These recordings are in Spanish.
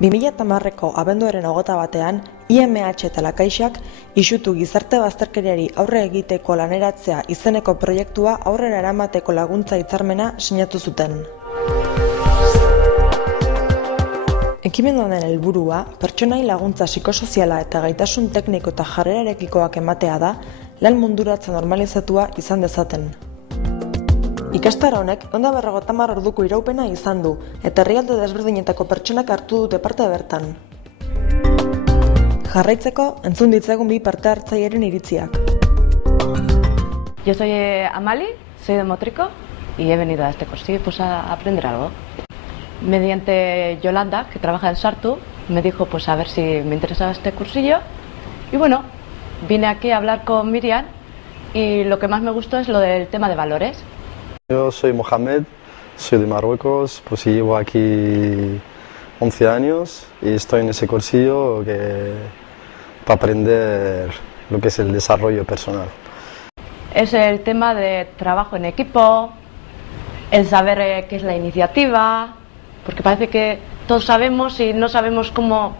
2010ko abenduaren 21ean, IMH eta La Caixak isutu gizarte bazterkeriari aurre egiteko laneratzea izeneko proiektua aurrera eramateko laguntza hitzarmena sinatu zuten. Ekimen honen helburua, pertsonai laguntza psikosoziala eta gaitasun tekniko eta jarrerarekikoak ematea da, lan munduratza normalizatua izan dezaten. Ikastaro honek 150 orduko iraupena izan du, eta herrialde desberdinetako pertsonak hartu dute parte bertan. Jarraitzeko, entzun ditzagun bi parte hartzaileen iritziak. Yo soy Amali, soy de Motrico y he venido a este cursillo pues a aprender algo. Mediante Yolanda, que trabaja en Sartu, me dijo pues a ver si me interesaba este cursillo y bueno, vine aquí a hablar con Miriam y lo que más me gustó es lo del tema de valores. Yo soy Mohamed, soy de Marruecos, pues llevo aquí 11 años y estoy en ese cursillo para aprender lo que es el desarrollo personal. Es el tema de trabajo en equipo, el saber qué es la iniciativa, porque parece que todos sabemos y no sabemos cómo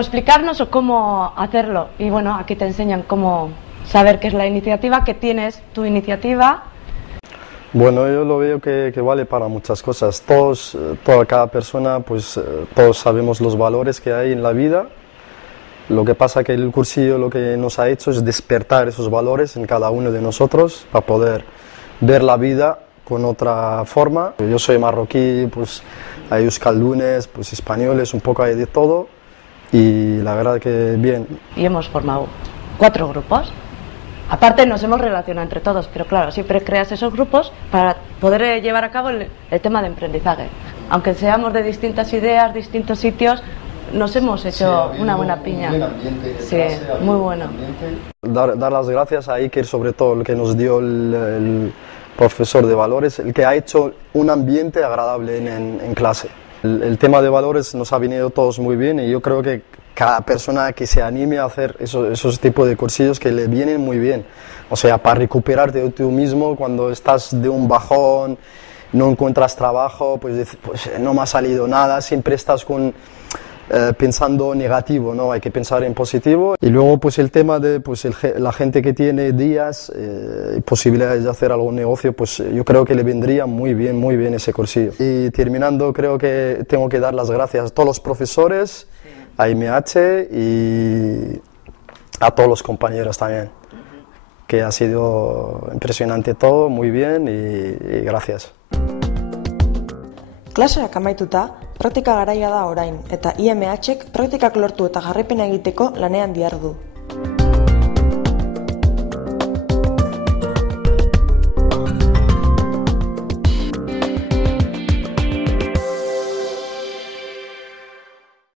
explicarnos o cómo hacerlo. Y bueno, aquí te enseñan cómo saber qué es la iniciativa, que tienes tu iniciativa. Bueno, yo lo veo que vale para muchas cosas. Cada persona, pues todos sabemos los valores que hay en la vida. Lo que pasa que el cursillo lo que nos ha hecho es despertar esos valores en cada uno de nosotros para poder ver la vida con otra forma. Yo soy marroquí, pues hay euskaldunes, pues españoles, un poco hay de todo y la verdad que bien. Y hemos formado 4 grupos. Aparte nos hemos relacionado entre todos, pero claro, siempre creas esos grupos para poder llevar a cabo el tema de emprendizaje. Aunque seamos de distintas ideas, distintos sitios, nos hemos hecho una buena piña. Sí, muy bueno. Dar las gracias a Iker, sobre todo el que nos dio el profesor de valores, el que ha hecho un ambiente agradable en clase. El tema de valores nos ha venido a todos muy bien y yo creo que cada persona que se anime a hacer esos tipos de cursillos que le vienen muy bien. O sea, para recuperarte de tú mismo cuando estás de un bajón, no encuentras trabajo, pues no me ha salido nada, siempre estás pensando negativo, ¿no? Hay que pensar en positivo. Y luego pues el tema de pues, la gente que tiene días y posibilidades de hacer algún negocio, pues yo creo que le vendría muy bien ese cursillo. Y terminando, creo que tengo que dar las gracias a todos los profesores, a IMH y a todos los compañeros también, que ha sido impresionante todo, muy bien y gracias. Klaseak amaituta, praktika garaia da orain, eta IMHek praktikak lortu eta jarraipena egiteko lanean dihardu.